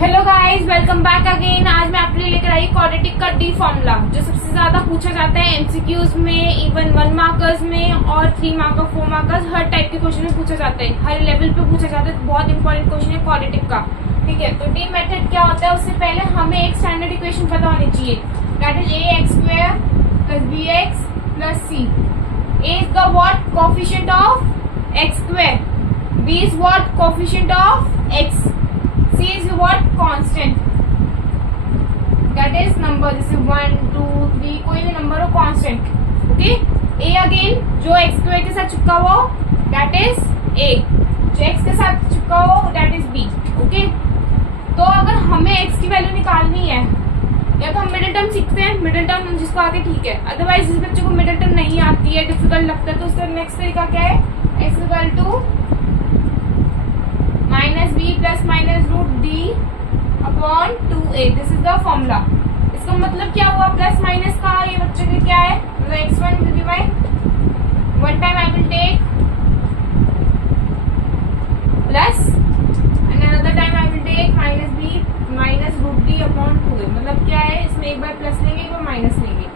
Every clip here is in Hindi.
Hello guys, welcome back again. आज मैं आपके लिए लेकर आई क्वाड्रेटिक का डी फॉर्मूला, जो सबसे ज्यादा पूछा जाता है एमसीक्यूज में, इवन 1 मार्कर्स में और 3 मार्कर 4 मार्कर्स, हर टाइप के क्वेश्चन में पूछा जाता है, हर लेवल पे पूछा जाता है। बहुत इंपॉर्टेंट क्वेश्चन है क्वाड्रेटिक का। ठीक है, तो डी मेथड क्या होता है, उससे पहले हमें एक स्टैंडर्ड इक्वेशन पता होनी चाहिए, that is ax² + bx + c। a is the what coefficient of x², b is what coefficient of x, C is what constant, that is number, जैसे 1 2 3 कोई भी नंबर हो constant। ओके, A अगेन जो x² के साथ चिपका हुआ हो that is A, जो x के साथ चिपका हो that is B। ओके, तो अगर हमें x की वैल्यू निकालनी है, या तो हम मिडिल टर्म सीखते हैं, मिडिल टर्म जिसको आती है ठीक है, अदरवाइज जिस बच्चे को मिडिल टर्म नहीं आती है, डिफिकल्ट लगता है, तो उसका नेक्स्ट तरीका क्या है, x = -b ± √d/2a। This is the formula. इसका मतलब क्या हुआ, प्लस माइनस का ये बच्चे के क्या है, x1 will be my one time I will take plus and another time I will take -b -√d/2a। मतलब क्या है, इसमें एक बार प्लस लेंगे, एक बार माइनस लेंगे।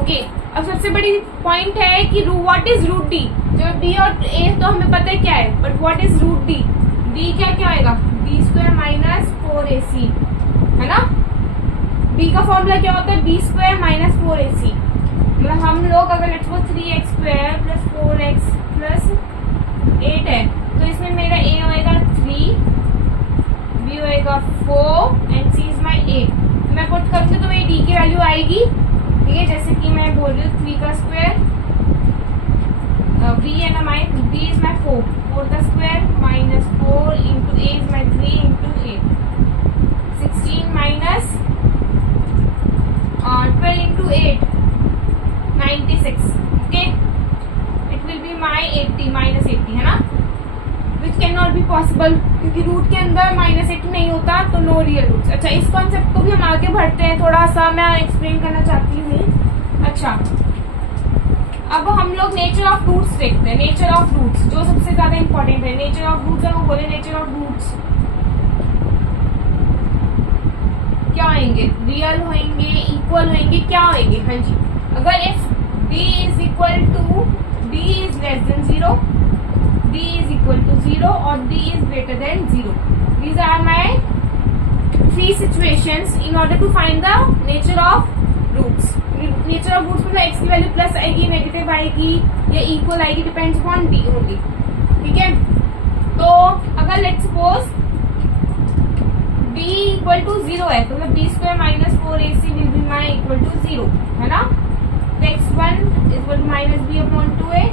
ओके, अब सबसे बड़ी पॉइंट है कि व्हाट इज √d। जो d और a तो हमें पता है क्या है, but what is √d। d क्या आएगा, b² - 4ac, है ना। b का फॉर्मूला क्या होता है, b² - 4ac। मतलब हम लोग अगर लेट्स सपोज 3x² + 4x + 8 है, तो इसमें मेरा a होएगा 3, b होएगा 4 एंड c इज माई 8। मैं पुट करूंगी तो मेरी d की वैल्यू आएगी, ठीक है, जैसे कि मैं बोल रही हूँ 3 का स्क्वायर, b है ना, माई b इज माई 4, 4 का square -4 into a is my 3 into 8, 16 minus 12 into 8, 96। Okay, it will be माई 80 -80, है ना, which can not be possible, क्योंकि रूट के अंदर -80 नहीं होता, तो नो रियल रूट्स। अच्छा, इस कॉन्सेप्ट को भी हम आगे बढ़ते हैं, थोड़ा सा मैं एक्सप्लेन करना चाहती हूँ। अच्छा, अब हम लोग नेचर ऑफ रूट्स देखते हैं। नेचर ऑफ रूट्स जो सबसे ज्यादा इंपॉर्टेंट है, नेचर ऑफ रूट्स है, वो बोले नेचर ऑफ रूट्स क्या होंगे, रियल होंगे, इक्वल होंगे, क्या होंगे। हाँ जी, अगर if d is equal to d is less than 0, d is equal to 0 और d is greater than 0, these are my 3 situations in order to find the nature of roots. Nature of roots मतलब x की वैल्यू प्लस आएगी, नेगेटिव आएगी या इक्वल आएगी, डिपेंड्स अपॉन d ओनली। ठीक है, तो अगर let's suppose d equal to 0 है, तो मतलब b² - 4ac will be my equal to 0, है ना। तो x1 is equal to -b/2a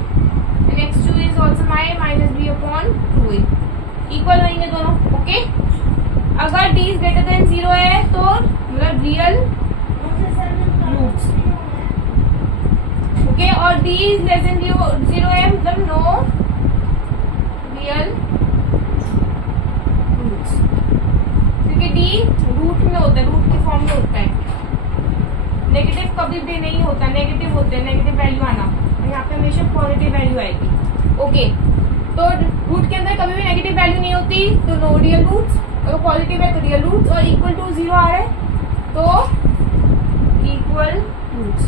and x2 is also my -b/2a, equal होंगे दोनों। ओके, अगर d इज ग्रेटर देन 0 है तो मतलब रियल रूट्स। ओके, और d इज लेस देन 0 है, मतलब नो रियल रूट्स, क्योंकि d रूट में होता है, रूट के फॉर्म में होता है। नेगेटिव कभी भी नहीं होता, नेगेटिव होते हैं, नेगेटिव वैल्यू आना, यहाँ पे हमेशा पॉजिटिव वैल्यू आएगी। ओके, तो रूट के अंदर कभी भी नेगेटिव वैल्यू नहीं होती, तो नो रियल रूट्स। अगर पॉजिटिव है तो रियल रूट्स, और इक्वल टू 0 आ रहा है तो equal roots.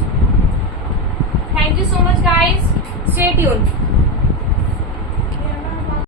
Thank you so much guys, stay tuned.